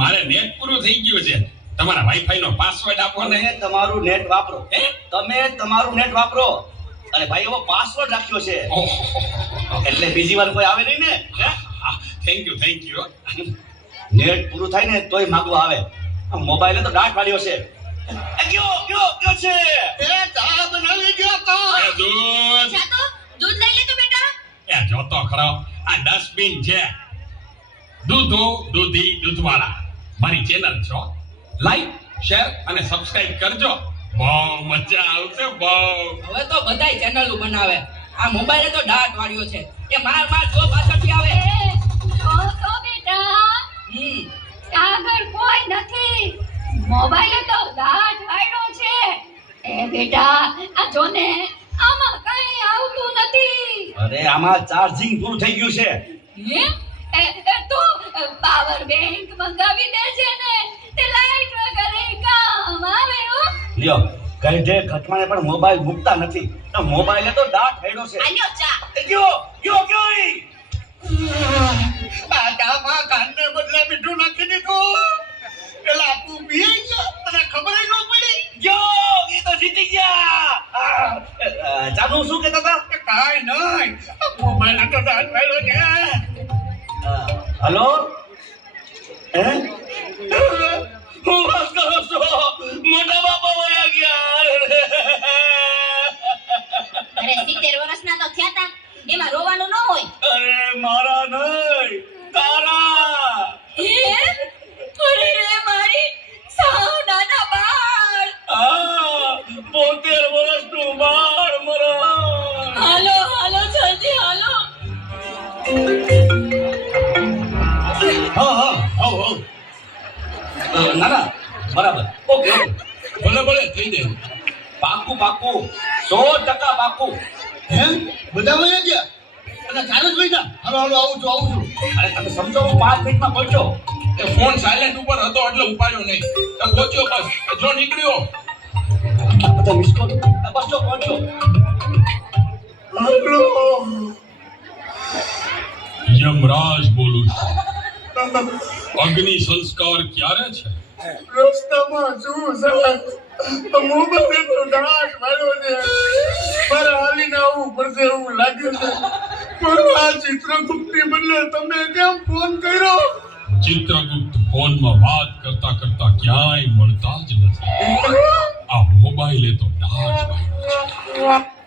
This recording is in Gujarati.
મારે નેટ પૂરું થઈ ગયું છે. તમારા વાઈફાઈ નો પાસવર્ડ આપો ને. તમે તમારું નેટ વાપરો. તમે તમારું નેટ વાપરો. અને ભાઈ એવો પાસવર્ડ રાખ્યો છે એટલે બીજી વાર કોઈ આવે નહીં ને. Thank you. નેટ પૂરું થાય ને તોય માગવા આવે. મોબાઈલે તો દાંત વાળ્યો છે. કયો છે એ ચા બનાવી ગયો તો એ દૂધ દૂધ લઈ લે તો બેટા. એ જોતો ખરો આ ડસ્ટબિન છે. દૂધવાળા મારી ચેનલ છો. લાઈક શેર અને સબસ્ક્રાઇબ કરજો. બહુ મજા આવશે બહુ. હવે તો બધાય ચેનલો બનાવે. આ મોબાઈલે તો દાંત વાળ્યો છે. એ માર જો પાછળથી આવે. તો બેટા આગળ કોઈ નથી. મોબાઈલે તો દાંત વાળ્યો છે. એ બેટા આ જો ને આમાં કઈ આવતું નથી. અરે આમાં ચાર્જિંગ પૂરું થઈ ગયું છે. એ તું પાવર બેંક મંગાવી દે છે ને તે લાઈટ વગર કામ આવે હો. લ્યો ગઈઢે ઘટમાને પણ મોબાઈલ મૂકતા નથી. મોબાઈલે તો દાંત વાળ્યો છે. આલ્યો ચા. કયો બાટામાં કાનને બદલે મીઠું નાખી દીધું. પેલા તું પી ગયો તને ખબર ન પડી. એ તો જીતી ગયા. જાનું શું કહેતા હતા? કાઈ નહીં મોબાઈલ તો દાંત વાળ્યો છે. હેલો હું વાત કરો છો? મોટા બાપા વયા ગયા. અરે 70 વર્ષના તો થયા તા. એમાં રોવાનું ન હોય. અરે મારા નહીં તારા. અરે મારી સાવ નાના બાળ. 72 વર્ષનું બાળ મરણ. હાલો જલ્દી હાલો. ના બરાબર. ઓકે ભલે થઈ જાય. પાકું 100% પાકું. બધા વયા ગયા અને ચાર જ વયા. હાલો આવું છું. અરે તમે સમજો હું 5 મિનિટમાં પહોંચ્યો. એ ફોન સાયલેન્ટ ઉપર હતો એટલે ઉપાડ્યો નહીં. તો પહોંચ્યો બસ. જો નીકળ્યો. બધા મિસ કોલ. બસ જો પહોંચ્યો. યમરાજ બોલું છું. અગ્નિ સંસ્કાર ક્યારે છે? રસ્તામાં શું સાહેબ મોબાઈલ તો દાંત વાળ્યો છે. મારે હાલીને આવવું પડશે એવું લાગે છે. પણ આ ચિત્રગુપ્તની બદલે તમે કેમ ફોન કર્યો? ચિત્રગુપ્ત ફોનમાં વાત કરતા ક્યાંય મળતા જ નથી. આ મોબાઈલે તો દાજ વાળ્યો છે.